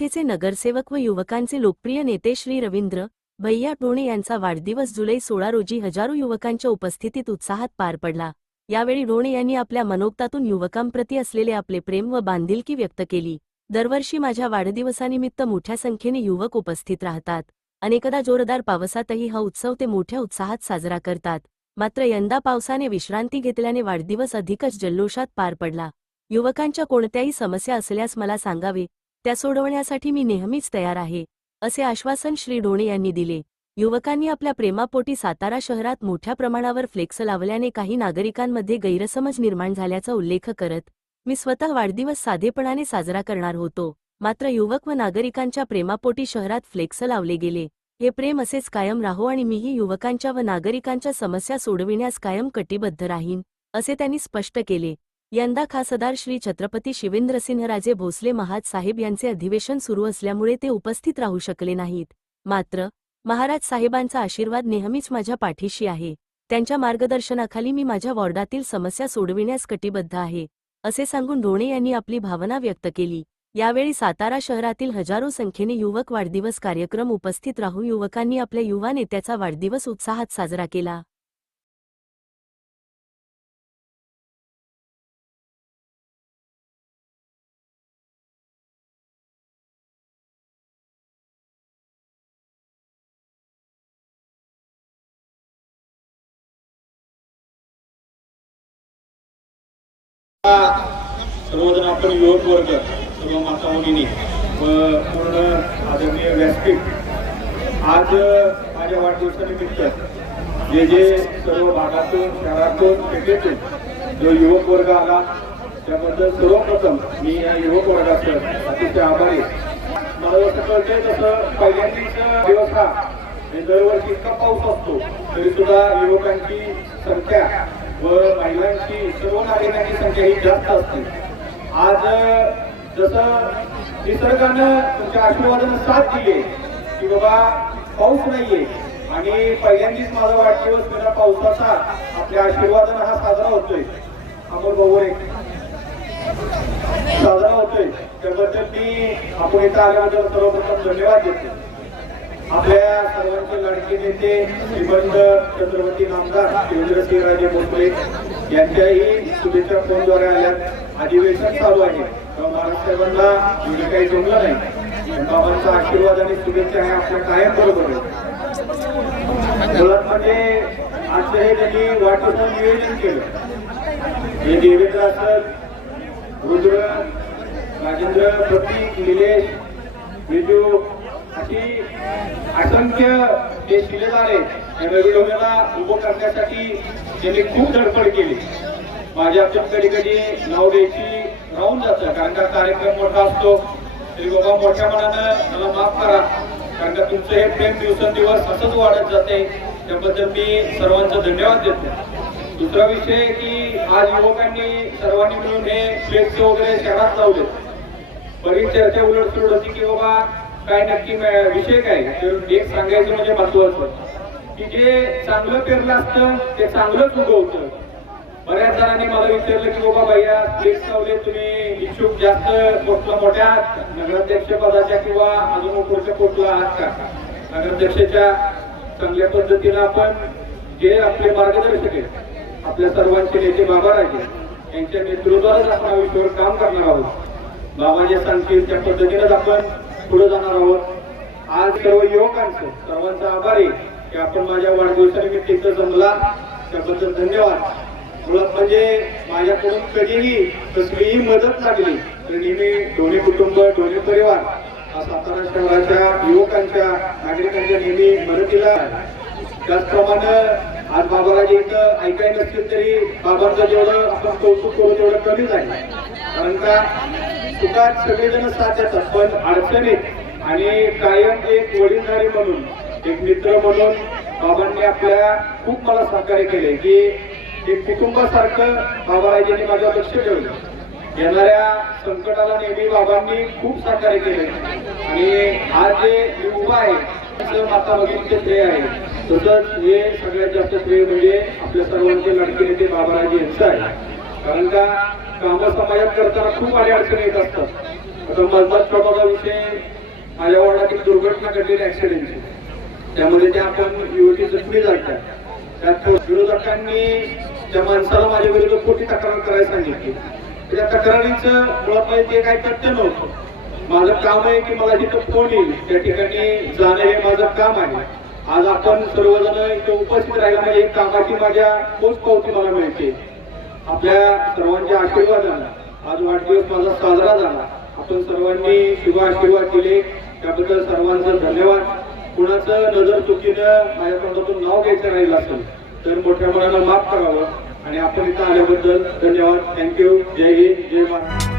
विद्यापीठेचे नगरसेवक व युवकांचे लोकप्रिय नेते श्री रवींद्र भैया टोणे यांचा वाढदिवस जुलै सोळा रोजी हजारो युवकांच्या उपस्थितीत उत्साहात पार पडला. यावेळी ढोणे यांनी आपल्या मनोक्तातून युवकांप्रती असलेले आपले प्रेम व बांधिलकी व्यक्त केली. दरवर्षी माझ्या वाढदिवसानिमित्त मोठ्या संख्येने युवक उपस्थित राहतात. अनेकदा जोरदार पावसातही हा उत्सव ते मोठ्या उत्साहात साजरा करतात. मात्र यंदा पावसाने विश्रांती घेतल्याने वाढदिवस अधिकच जल्लोषात पार पडला. युवकांच्या कोणत्याही समस्या असल्यास मला सांगावे त्या सोडवण्यासाठी मी नेहमीच तयार आहे असे आश्वासन श्री ढोणे यांनी दिले. युवकांनी आपल्या प्रेमापोटी सातारा शहरात मोठ्या प्रमाणावर फ्लेक्स लावल्याने काही नागरिकांमध्ये गैरसमज निर्माण झाल्याचा उल्लेख करत मी स्वतः वाढदिवस साधेपणाने साजरा करणार होतो. मात्र युवक व नागरिकांच्या प्रेमापोटी शहरात फ्लेक्स लावले गेले. हे प्रेम असेच कायम राहो आणि मीही युवकांच्या व नागरिकांच्या समस्या सोडविण्यास कायम कटिबद्ध राहीन असे त्यांनी स्पष्ट केले. यंदा खासदार श्री छत्रपती शिवेंद्रसिंहराजे भोसले महाज साहेब यांचे अधिवेशन सुरू असल्यामुळे ते उपस्थित राहू शकले नाहीत. मात्र महाराज साहेबांचा आशीर्वाद नेहमीच माझ्या पाठीशी आहे. त्यांच्या मार्गदर्शनाखाली मी माझ्या वॉर्डातील समस्या सोडविण्यास कटिबद्ध आहे असे सांगून ढोणे यांनी आपली भावना व्यक्त केली. यावेळी सातारा शहरातील हजारो संख्येने युवक वाढदिवस कार्यक्रम उपस्थित राहून युवकांनी आपल्या युवा नेत्याचा वाढदिवस उत्साहात साजरा केला. सर्वजण आपण युवक वर्ग सर्व माता मुलींनी व पूर्ण आदरणीय व्यासपीठ आज माझ्या वाढदिवसानिमित्त जे जे सर्व भागातून शहरातून पेठेतून जो युवक वर्ग आला त्याबद्दल सर्वप्रथम मी या युवक वर्गाचं अतिशय आभारी मला जसं कळते तसं पहिल्यांदीच दिवस हा. दरवर्षी इतका पाऊस असतो तरी सुद्धा युवकांची संख्या व महिलांची सर्व नागरिकांची संख्या ही जास्त असते. आज जसं निसर्गानं तुमच्या आशीर्वादानं साथ दिली की बाबा पाऊस नाहीये आणि पहिल्यांदाच माझा वाढदिवस बिना पावसाचा आपल्या आशीर्वादानं हा साजरा होतोय. अमोल भाऊ एक. साजरा होतोय. त्याबद्दल मी आपण इथं आल्याबद्दल सर्वप्रथम धन्यवाद देतो. आपल्या सर्वांचे लाडके नेते श्रीमंत छत्रपती नामदार शिवेंद्रसिंहराजे भोसले यांच्याही शुभेच्छा फोनद्वारे आल्यात. अधिवेशन चालू आहे. तेव्हा महाराजसाहेबांना एवढं काही जमलं नाही. बाबांचा आशीर्वाद आणि शुभेच्छा हे आपल्या कायम बरोबर आहे मुळात म्हणजे आज हे त्यांनी वाढदिवसाचं नियोजन केलं. हे देवेंद्र असत रुद्र राजेंद्र प्रतीक निलेश विजू अशी असंख्य जे शिलेदार आहेत या रवी उभं करण्यासाठी त्यांनी खूप धडपड केली. माझ्या हातून कधी कधी नाव द्यायची राहून जातं कारण का कार्यक्रम मोठा असतो. तरी बाबा मोठ्या मनानं मला माफ करा कारण का तुमचं हे प्रेम दिवसेंदिवस असंच वाढत जाते. त्याबद्दल मी सर्वांचा धन्यवाद देतो. दुसरा विषय की आज युवकांनी सर्वांनी मिळून हे फ्लेक्स वगैरे शहरात लावले बरीच चर्चा उलट सुलट होती की बाबा काय नक्की विषय काय? तर एक सांगायचं म्हणजे महत्वाचं. की जे चांगलं पेरलं असतं ते चांगलंच उगवतं. बऱ्याच जणांनी मला विचारलं की बाबा भैया फ्लेक्स लावले तुम्ही इच्छुक जास्त मोठ्या मोठ्या नगराध्यक्ष पदाच्या किंवा अजून उपरच्या पोटला आहात का? नगराध्यक्षाच्या चांगल्या पद्धतीनं आपण जे आपले मार्गदर्शक आहेत आपल्या सर्वांचे नेते बाबा राजे यांच्या नेतृत्वातच आपण आयुष्यावर काम करणार आहोत. बाबा जे सांगतील त्या पद्धतीनेच आपण पुढे जाणार आहोत. आज सर्व युवकांचं सर्वांचा आभारी की आपण माझ्या वाढदिवसानिमित्त इथं जमला. त्याबद्दल धन्यवाद. मुळात म्हणजे माझ्याकडून कधीही कसलीही मदत लागली तर नेहमी दोन्ही कुटुंब दोन्ही परिवार हा सातारा शहराच्या युवकांच्या नागरिकांच्या नेहमी मदतीला त्याचप्रमाणे आज बाबाराजे इथं ऐकाय नसतील तरी बाबांचं जेवढं आपण कौतुक करू तेवढं कमीच आहे कारण का? सुखात सगळेजण साथ देतात पण अडचणीत आणि कायम एक वडीलधारी म्हणून एक मित्र म्हणून बाबांनी आपल्या खूप मला सहकार्य केले की एक कुटुंबासारखं बाबाराजेंनी माझं लक्ष ठेवलं. येणाऱ्या संकटाला नेहमी बाबांनी खूप सहकार्य केले. आणि आज जे युवा आहे त्याचं माता भगिनीचे श्रेय आहे. तसंच हे सगळ्यात जास्त श्रेय म्हणजे आपल्या सर्वांचे लडके नेते बाबाराजी यांचं आहे. कारण का कामं समाजात करताना खूप आडी अडचणी येत असतात. आता माझा प्रभागाविषयी विषय माझ्या वार्डात एक दुर्घटना घडलेली ऍक्सिडेंटची त्यामध्ये त्या आपण युवती जखमी झाल्या त्यात विरोधकांनी त्या माणसाला माझ्या विरुद्ध खोटी तक्रार करायला सांगितली. त्या तक्रारीचं मुळात माहिती ते काय तथ्य नव्हतं. माझं काम आहे की मला जिथं फोन येईल त्या ठिकाणी जाणं हे माझं काम आहे. आज आपण सर्वजण इथं उपस्थित राहिला म्हणजे एक कामाची माझ्या पोच पावती मला मिळते. आपल्या सर्वांच्या आशीर्वादानं आज वाढदिवस माझा साजरा झाला. आपण सर्वांनी शुभ आशीर्वाद दिले. त्याबद्दल सर्वांचं धन्यवाद. कुणाचं नजर चुकीनं माझ्या तोंडातून नाव घ्यायचं राहील असेल तर मोठ्या मनानं माफ करावं. आणि आपण इथं आल्याबद्दल धन्यवाद. थँक्यू जय हिंद. जय महाराष्ट्र